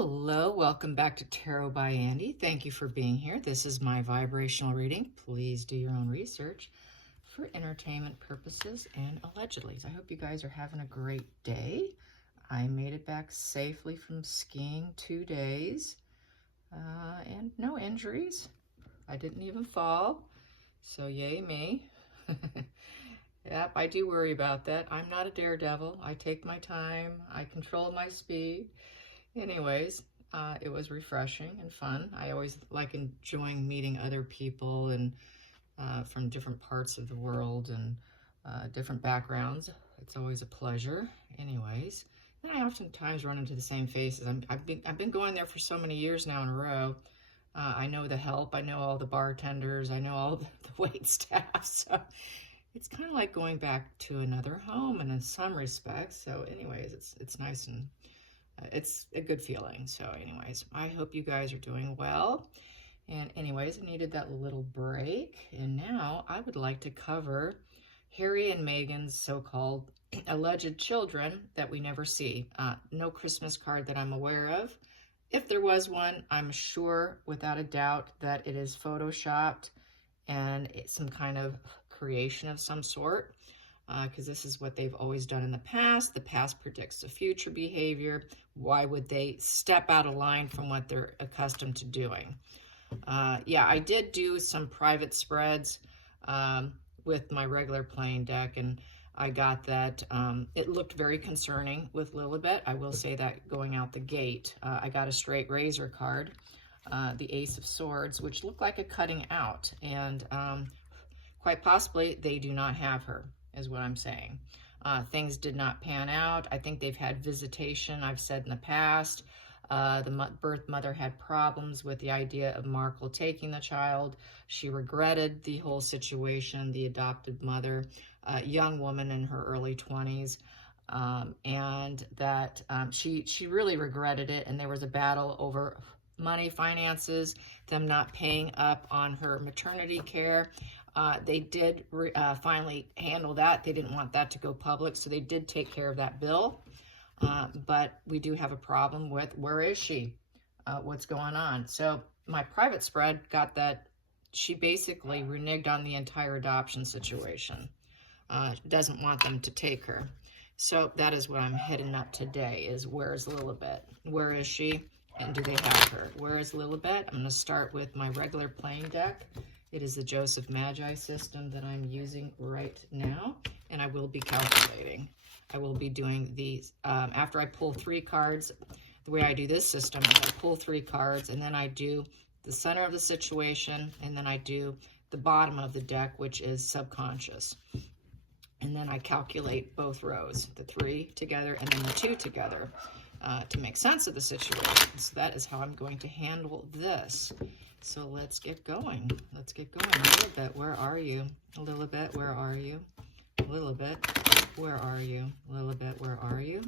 Hello, welcome back to Tarot by Andy. Thank you for being here. This is my vibrational reading. Please do your own research for entertainment purposes and allegedly. I hope you guys are having a great day. I made it back safely from skiing 2 days and no injuries. I didn't even fall, so yay me. Yep, I do worry about that. I'm not a daredevil. I take my time. I control my speed. Anyways, it was refreshing and fun. I always like enjoying meeting other people and from different parts of the world and different backgrounds. It's always a pleasure. Anyways, and I oftentimes run into the same faces. I've been going there for so many years now in a row. I know the help. I know all the bartenders. I know all the wait staff. So it's kind of like going back to another home in some respects. So anyways, it's nice and it's a good feeling. So anyways, I hope you guys are doing well. And anyways, I needed that little break. And now I would like to cover Harry and Meghan's so-called alleged children that we never see. No Christmas card that I'm aware of. If there was one, I'm sure without a doubt that it is photoshopped and it's some kind of creation of some sort. Because this is what they've always done in the past. The past predicts the future behavior. Why would they step out of line from what they're accustomed to doing? Yeah, I did do some private spreads with my regular playing deck, and I got that. It looked very concerning with Lilibet. I will say that going out the gate. I got a straight razor card, the Ace of Swords, which looked like a cutting out, and quite possibly they do not have her, is what I'm saying. Things did not pan out. I think they've had visitation, I've said in the past. The birth mother had problems with the idea of Markle taking the child. She regretted the whole situation, the adopted mother, young woman in her early 20s, and that she really regretted it, and there was a battle over money, finances, them not paying up on her maternity care. They did finally handle that. They didn't want that to go public, so they did take care of that bill. But we do have a problem with where is she? What's going on? So my private spread got that she basically reneged on the entire adoption situation. Doesn't want them to take her. So that is what I'm heading up today, is where is Lilibet? Where is she? And do they have her? Where is Lilibet? I'm going to start with my regular playing deck. It is the Joseph Magi system that I'm using right now, and I will be calculating. I will be doing these, after I pull 3 cards, the way I do this system is I pull 3 cards, and then I do the center of the situation, and then I do the bottom of the deck, which is subconscious. And then I calculate both rows, the 3 together and then the 2 together, to make sense of the situation. So that is how I'm going to handle this. So let's get going. Let's get going. Lilibet, where are you? Lilibet, where are you? Lilibet, where are you? Lilibet, where are you?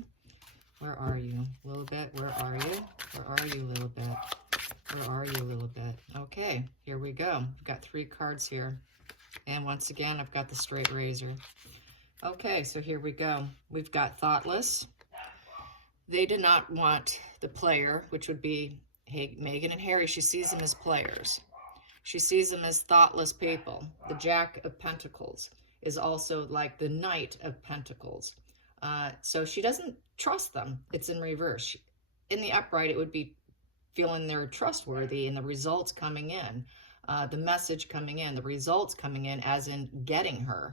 Where are you? Lilibet, where are you? Where are you, Lilibet? Where are you, Lilibet? Okay, here we go. I've got 3 cards here. And once again, I've got the straight razor. Okay, so here we go. We've got Thoughtless. They did not want the player, which would be Meghan and Harry. She sees them as players. She sees them as thoughtless people. The Jack of Pentacles is also like the Knight of Pentacles. So she doesn't trust them. It's in reverse. In the upright, it would be feeling they're trustworthy and the results coming in, the message coming in, the results coming in, as in getting her.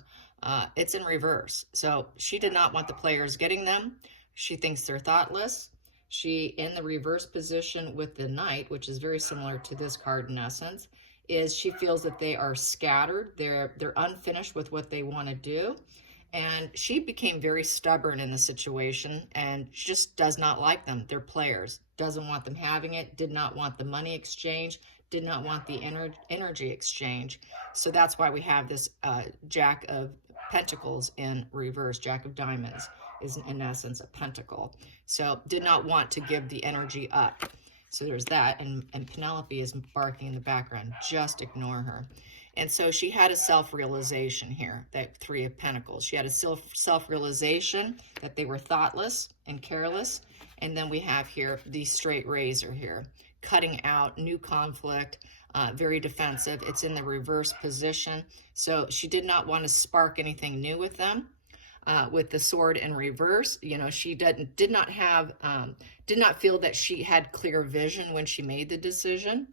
It's in reverse. So she did not want the players getting them. She thinks they're thoughtless. She, in the reverse position with the Knight, which is very similar to this card in essence, is she feels that they are scattered. They're unfinished with what they want to do. And she became very stubborn in the situation and just does not like them. They're players. Doesn't want them having it. Did not want the money exchange. Did not want the energy exchange. So that's why we have this Jack of Pentacles in reverse. Jack of Diamonds is in essence a pentacle. So did not want to give the energy up. So there's that. And Penelope is barking in the background. Just ignore her. And so she had a self-realization here, that Three of Pentacles. She had a self-realization that they were thoughtless and careless. And then we have here the straight razor here, cutting out new conflict, very defensive. It's in the reverse position. So she did not want to spark anything new with them. With the sword in reverse, you know, she did not feel that she had clear vision when she made the decision,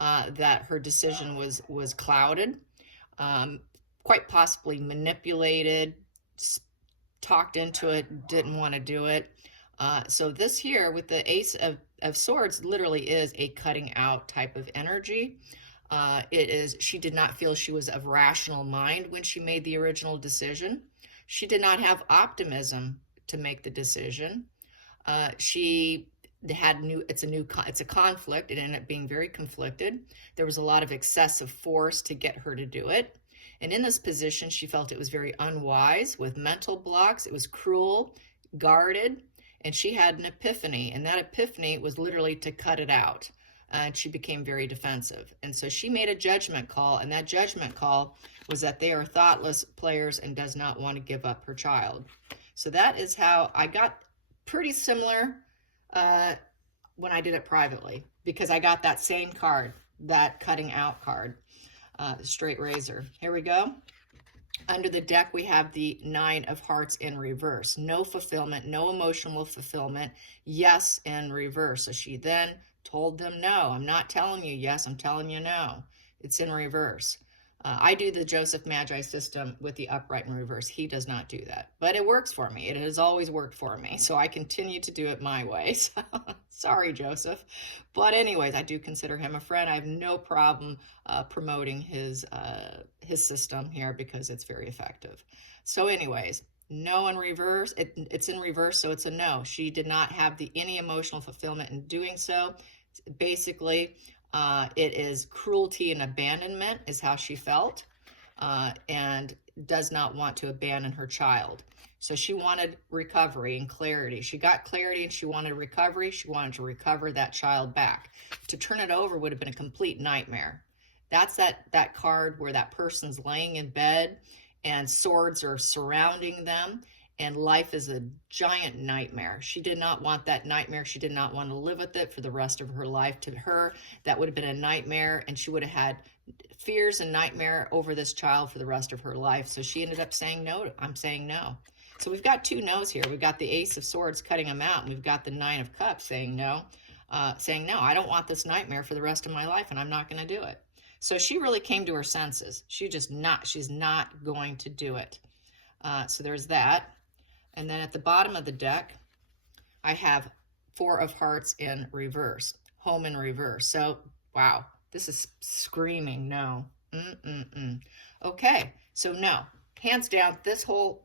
that her decision was clouded, quite possibly manipulated, talked into it, didn't want to do it. So this here with the Ace of Swords literally is a cutting out type of energy. She did not feel she was of rational mind when she made the original decision. She did not have optimism to make the decision. She had it's a conflict. It ended up being very conflicted. There was a lot of excessive force to get her to do it. And in this position, she felt it was very unwise with mental blocks. It was cruel, guarded, and she had an epiphany. And that epiphany was literally to cut it out. And she became very defensive. And so she made a judgment call, and that judgment call was that they are thoughtless players and does not want to give up her child. So that is how I got pretty similar when I did it privately, because I got that same card, that cutting out card, straight razor. Here we go. Under the deck, we have the Nine of Hearts in reverse. No fulfillment, no emotional fulfillment. Yes, in reverse. So she then told them, no, I'm not telling you yes, I'm telling you no. It's in reverse. I do the Joseph Magi system with the upright in reverse. He does not do that, but it works for me. It has always worked for me, so I continue to do it my way. So, sorry, Joseph. But anyways, I do consider him a friend. I have no problem promoting his system here because it's very effective. So anyways, no in reverse. It's in reverse, so it's a no. She did not have any emotional fulfillment in doing so. Basically, it is cruelty and abandonment is how she felt, and does not want to abandon her child. So she wanted recovery and clarity. She got clarity and she wanted recovery. She wanted to recover that child back. To turn it over would have been a complete nightmare. That's that card where that person's laying in bed and swords are surrounding them, and life is a giant nightmare. She did not want that nightmare. She did not want to live with it for the rest of her life. To her, that would have been a nightmare, and she would have had fears and nightmare over this child for the rest of her life. So she ended up saying no. I'm saying no. So we've got two no's here. We've got the Ace of Swords cutting them out, and we've got the Nine of Cups saying no. I don't want this nightmare for the rest of my life, and I'm not going to do it. So she really came to her senses. She's not going to do it. So there's that. And then at the bottom of the deck, I have Four of Hearts in reverse, home in reverse. So, wow, this is screaming no. Okay, so no, hands down, this whole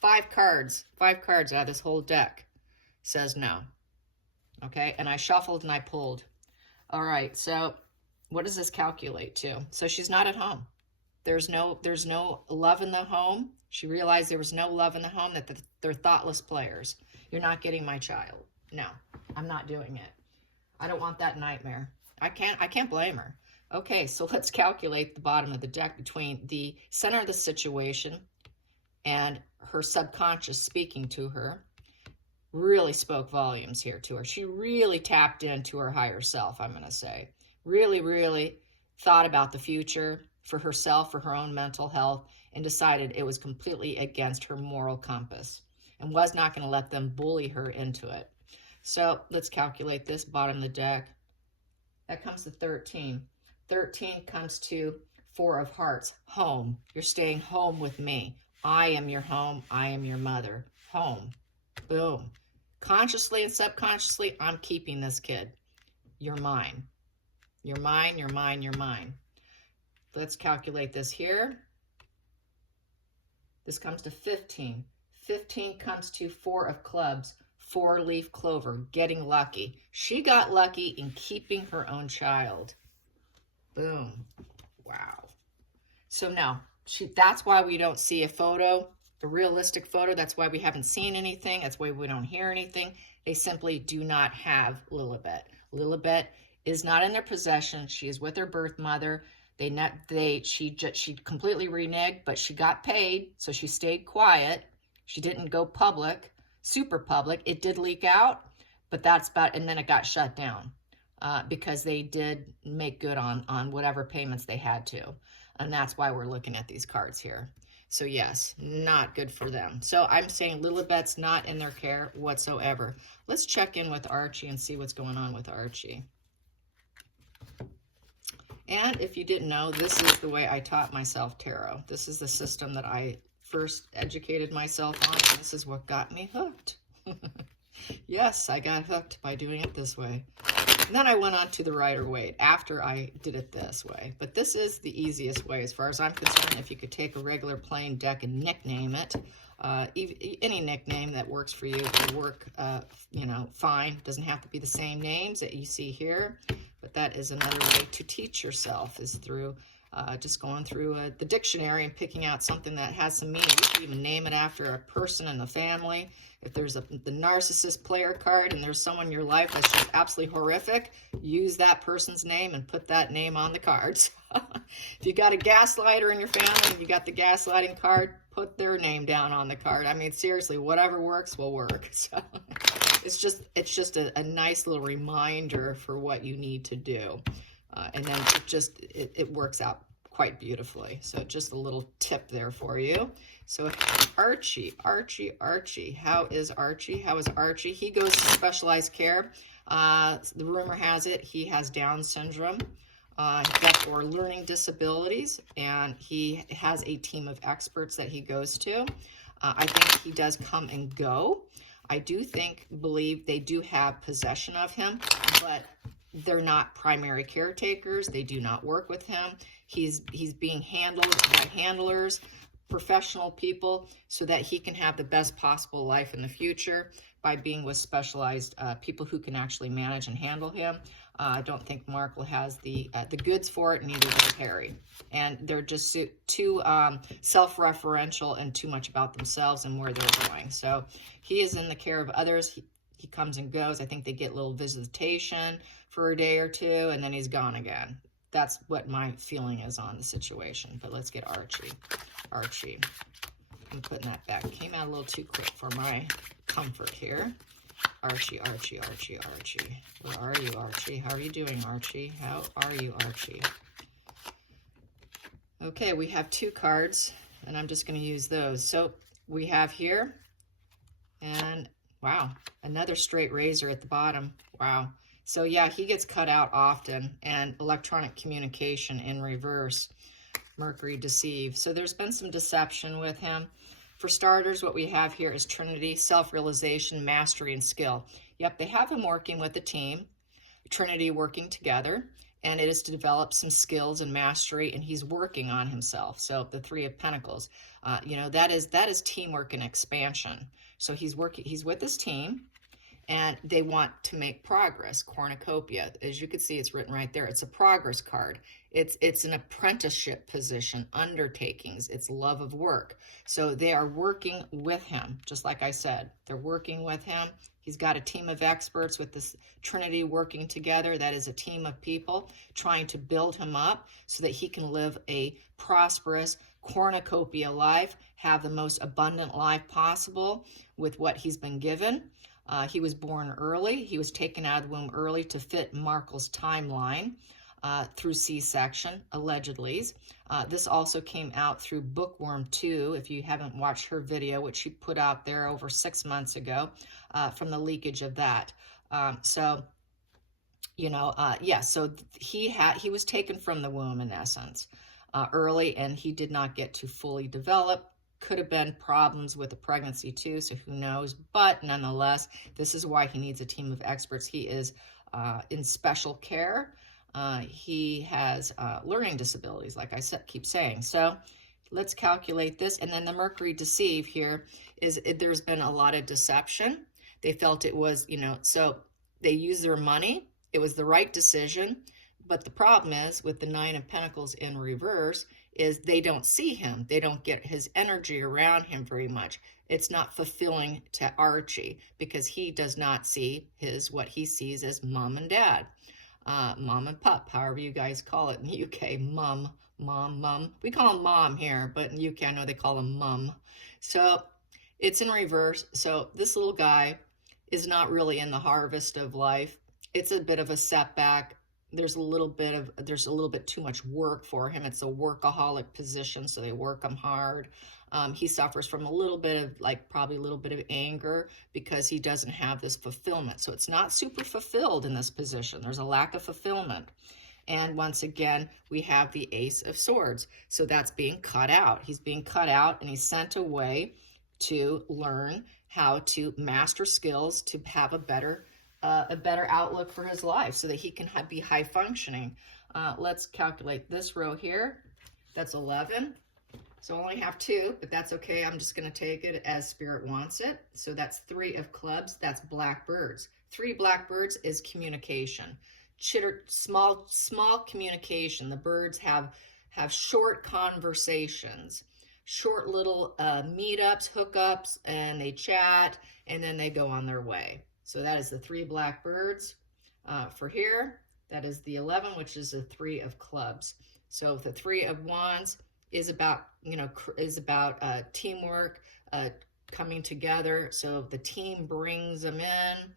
five cards out of this whole deck says no. Okay, and I shuffled and I pulled. All right, so what does this calculate to? So she's not at home. There's no love in the home. She realized there was no love in the home, that they're thoughtless players. You're not getting my child. No, I'm not doing it. I don't want that nightmare. I can't blame her. Okay, so let's calculate the bottom of the deck between the center of the situation and her subconscious speaking to her. Really spoke volumes here to her. She really tapped into her higher self, I'm going to say. Really, really thought about the future for herself, for her own mental health, and decided it was completely against her moral compass and was not going to let them bully her into it. So let's calculate this bottom of the deck. That comes to 13. 13 comes to Four of Hearts, home. You're staying home with me. I am your home. I am your mother. Home. Boom. Consciously and subconsciously, I'm keeping this kid. You're mine. You're mine, you're mine, you're mine. Let's calculate this here. This comes to 15. 15 comes to Four of Clubs, four-leaf clover, getting lucky. She got lucky in keeping her own child. Boom. Wow. So now, that's why we don't see a photo, a realistic photo. That's why we haven't seen anything. That's why we don't hear anything. They simply do not have Lilibet. Lilibet is not in their possession. She is with her birth mother. She completely reneged, but she got paid, so she stayed quiet. She didn't go public, super public. It did leak out, but that's about, and then it got shut down because they did make good on whatever payments they had to. And that's why we're looking at these cards here. So yes, not good for them. So I'm saying Lilibet's not in their care whatsoever. Let's check in with Archie and see what's going on with Archie. And if you didn't know, this is the way I taught myself tarot. This is the system that I first educated myself on. And this is what got me hooked. Yes, I got hooked by doing it this way. And then I went on to the Rider-Waite after I did it this way. But this is the easiest way as far as I'm concerned. If you could take a regular plain deck and nickname it, any nickname that works for you will work, you know, fine. Doesn't have to be the same names that you see here. But that is another way to teach yourself, is through just going through the dictionary and picking out something that has some meaning. You can even name it after a person in the family. If there's the narcissist player card and there's someone in your life that's just absolutely horrific, use that person's name and put that name on the cards. If you got a gaslighter in your family and you got the gaslighting card, put their name down on the card. I mean, seriously, whatever works will work. So it's just a nice little reminder for what you need to do. And then it works out quite beautifully. So just a little tip there for you. So Archie. How is Archie? He goes to specialized care. The rumor has it he has Down syndrome or learning disabilities, and he has a team of experts that he goes to. I think he does come and go. I do believe they do have possession of him, but they're not primary caretakers. They do not work with him. He's being handled by handlers, professional people, so that he can have the best possible life in the future by being with specialized people who can actually manage and handle him. I don't think Markle has the goods for it, neither does Harry. And they're just too self-referential and too much about themselves and where they're going. So he is in the care of others. He comes and goes. I think they get a little visitation for a day or two, and then he's gone again. That's what my feeling is on the situation. But let's get Archie. I'm putting that back. Came out a little too quick for my comfort here. Archie. Where are you, Archie? How are you doing, Archie? How are you, Archie? Okay, we have two cards, and I'm just going to use those. So we have here, and wow, another straight razor at the bottom. Wow. So yeah, he gets cut out often, and electronic communication in reverse. Mercury deceive. So there's been some deception with him. For starters, what we have here is Trinity, self-realization, mastery, and skill. Yep, they have him working with a team, Trinity working together, and it is to develop some skills and mastery, and he's working on himself. So the Three of Pentacles, you know, that is teamwork and expansion. So he's with his team, and they want to make progress. Cornucopia, as you can see, it's written right there. It's a progress card. It's an apprenticeship position, undertakings. It's love of work. So they are working with him, just like I said. They're working with him. He's got a team of experts with this Trinity working together. That is a team of people trying to build him up so that he can live a prosperous cornucopia life, have the most abundant life possible with what he's been given. He was born early. He was taken out of the womb early to fit Markle's timeline through C-section, allegedly. This also came out through Bookworm 2, if you haven't watched her video, which she put out there over 6 months ago, from the leakage of that. So, you know, yeah, so he was taken from the womb, in essence, early, and he did not get to fully develop. Could have been problems with the pregnancy too, so who knows? But nonetheless, this is why he needs a team of experts. He is in special care. He has learning disabilities, like I keep saying. So let's calculate this. And then the Mercury deceive here is there's been a lot of deception. They felt it was, you know, so they used their money. It was the right decision. But the problem is with the Nine of Pentacles in reverse is they don't see him. They don't get his energy around him very much. It's not fulfilling to Archie because he does not see what he sees as mom and dad. mom and pup, however you guys call it in the UK, mum, mom. We call them mom here, but in the UK I know they call them mum. So it's in reverse. So this little guy is not really in the harvest of life. It's a bit of a setback. There's a little bit too much work for him. It's a workaholic position, so they work him hard. He suffers from a little bit of probably a little bit of anger because he doesn't have this fulfillment. So it's not super fulfilled in this position. There's a lack of fulfillment. And once again, we have the Ace of Swords. So that's being cut out. He's being cut out and he's sent away to learn how to master skills to have a better outlook for his life so that he can be high functioning. Let's calculate this row here. That's 11. So I only have 2, but that's okay. I'm just going to take it as Spirit wants it. So that's 3 of clubs. That's blackbirds. 3 blackbirds is communication. Chitter, small communication. The birds have short conversations, short little meetups, hookups, and they chat, and then they go on their way. So that is the 3 blackbirds for here. That is the 11, which is the 3 of clubs. So the 3 of wands is about, teamwork, coming together. So the team brings them in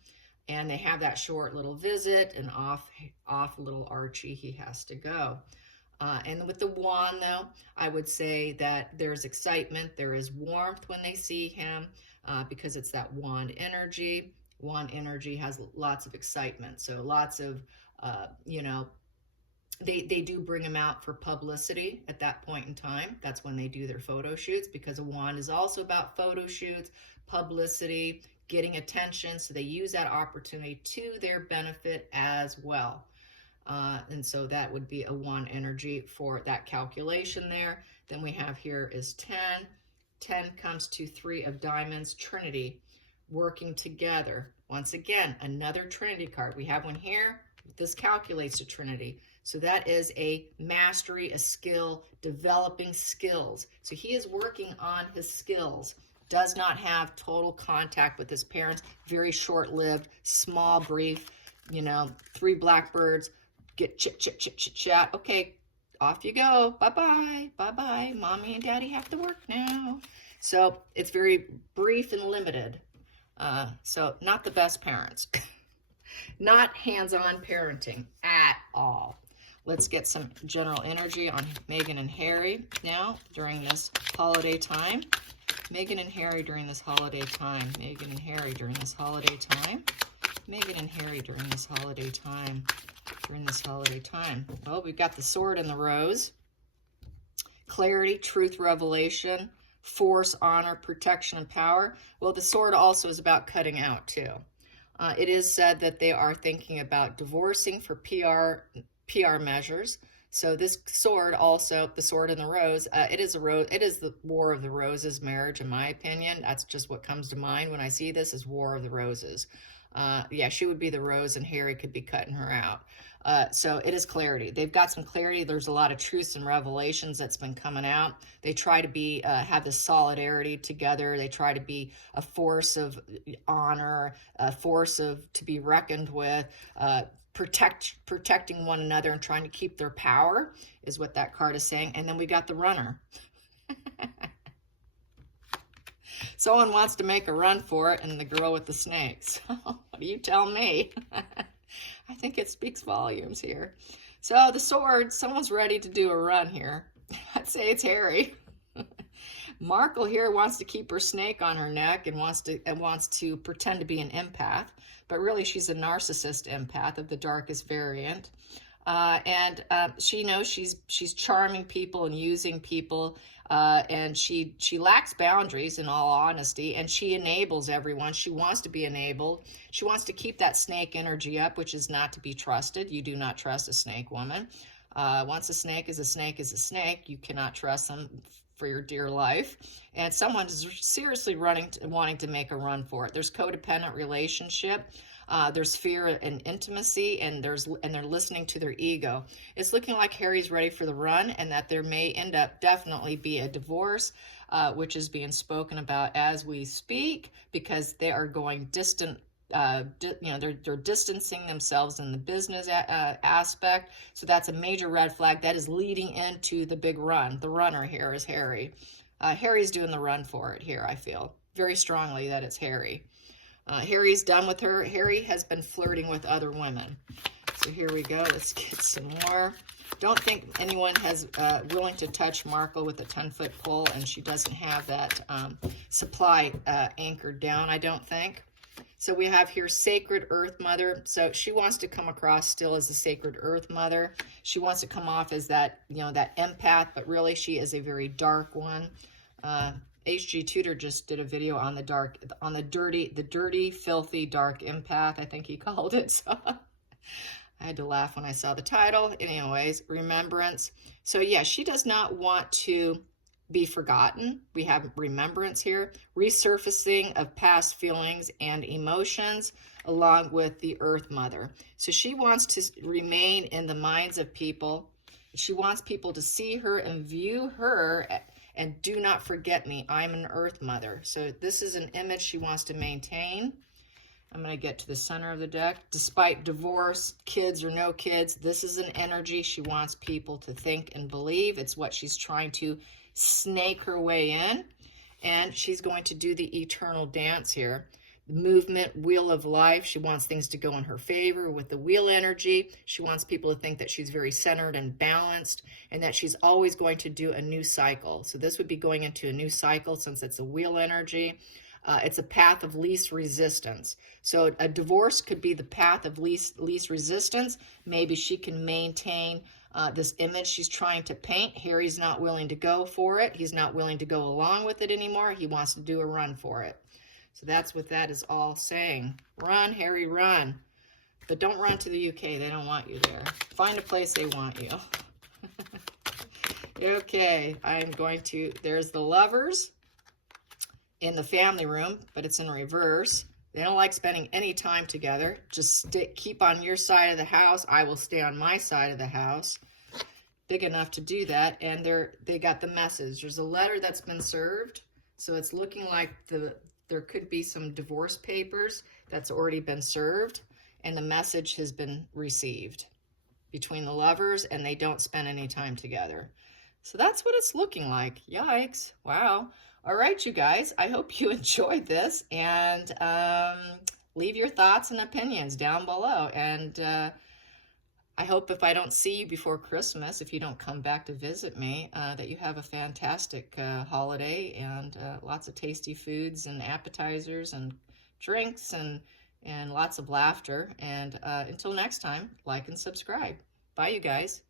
and they have that short little visit, and off little Archie, he has to go. And with the wand, though, I would say that there's excitement, there is warmth when they see him, because it's that wand energy. Wand energy has lots of excitement. So lots of, they do bring him out for publicity at that point in time. That's when they do their photo shoots, because a wand is also about photo shoots, publicity, getting attention. So they use that opportunity to their benefit as well. And so that would be a wand energy for that calculation there. Then we have here is 10. 10 comes to 3 of diamonds, Trinity, working together. Once again, another Trinity card. We have one here. This calculates to Trinity. So that is a mastery, a skill, developing skills. So he is working on his skills. Does not have total contact with his parents. Very short-lived, small, brief, 3 blackbirds, get chat. Okay, off you go. Bye-bye. Bye-bye. Mommy and Daddy have to work now. So it's very brief and limited. So not the best parents. Not hands-on parenting at all. Let's get some general energy on Meghan and Harry now during this holiday time. Meghan and Harry during this holiday time. Meghan and Harry during this holiday time. Meghan and Harry during this holiday time. During this holiday time. Oh, we've got the sword and the rose. Clarity, truth, revelation, force, honor, protection, and power. Well, the sword also is about cutting out too. It is said that they are thinking about divorcing for PR measures. So this sword also, the sword and the rose, it is the War of the Roses marriage, in my opinion. That's just what comes to mind when I see this, is War of the Roses. Yeah, she would be the rose and Harry could be cutting her out. So it is clarity. They've got some clarity. There's a lot of truths and revelations that's been coming out. They try to be, have this solidarity together. They try to be a force of honor, a force to be reckoned with, protecting one another and trying to keep their power is what that card is saying. And then we got the runner. Someone wants to make a run for it, and the girl with the snakes. What do you tell me? I think it speaks volumes here. So the sword, someone's ready to do a run here. I'd say it's Harry. Markle here wants to keep her snake on her neck and wants to pretend to be an empath, but really she's a narcissist empath of the darkest variant. And she knows she's charming people and using people, and she lacks boundaries, in all honesty, and she enables everyone. She wants to be enabled. She wants to keep that snake energy up, which is not to be trusted. You do not trust a snake woman. Once a snake is a snake is a snake, you cannot trust them for your dear life. And someone is seriously wanting to make a run for it. There's codependent relationship. There's fear and intimacy, and they're listening to their ego. It's looking like Harry's ready for the run, and that there may end up definitely be a divorce, which is being spoken about as we speak, because they are going distant you know, they're distancing themselves in the business aspect. So that's a major red flag. That is leading into the big run. The runner here is Harry. Harry's doing the run for it here, I feel very strongly that it's Harry. Harry's done with her. Harry has been flirting with other women. So here we go. Let's get some more. Don't think anyone has willing to touch Markle with a 10-foot pole, and she doesn't have that supply anchored down, I don't think. So we have here Sacred Earth Mother. So she wants to come across still as a Sacred Earth Mother. She wants to come off as that, you know, that empath, but really she is a very dark one. HG Tudor just did a video on the dark, on the dirty, filthy, dark empath, I think he called it. So I had to laugh when I saw the title. Anyways, Remembrance. So yeah, she does not want to be forgotten. We have Remembrance here. Resurfacing of past feelings and emotions along with the Earth Mother. So she wants to remain in the minds of people. She wants people to see her and view her and do not forget me. I'm an Earth Mother. So this is an image she wants to maintain. I'm going to get to the center of the deck. Despite divorce, kids or no kids, this is an energy she wants people to think and believe. It's what she's trying to snake her way in. And she's going to do the eternal dance here. Movement, wheel of life. She wants things to go in her favor with the wheel energy. She wants people to think that she's very centered and balanced and that she's always going to do a new cycle. So this would be going into a new cycle since it's a wheel energy. It's a path of least resistance. So a divorce could be the path of least resistance. Maybe she can maintain this image she's trying to paint. Harry's not willing to go for it. He's not willing to go along with it anymore. He wants to do a run for it. So that's what that is all saying. Run, Harry, run. But don't run to the UK. They don't want you there. Find a place they want you. Okay, I'm going to, there's the Lovers in the family room, but it's in reverse. They don't like spending any time together. Just keep on your side of the house. I will stay on my side of the house. Big enough to do that. And they got the message. There's a letter that's been served. So it's looking like there could be some divorce papers that's already been served, and the message has been received between the lovers, and they don't spend any time together. So that's what it's looking like. Yikes. Wow. All right, you guys, I hope you enjoyed this, and leave your thoughts and opinions down below. And I hope if I don't see you before Christmas, if you don't come back to visit me, that you have a fantastic holiday and lots of tasty foods and appetizers and drinks and lots of laughter. And until next time, like and subscribe. Bye, you guys.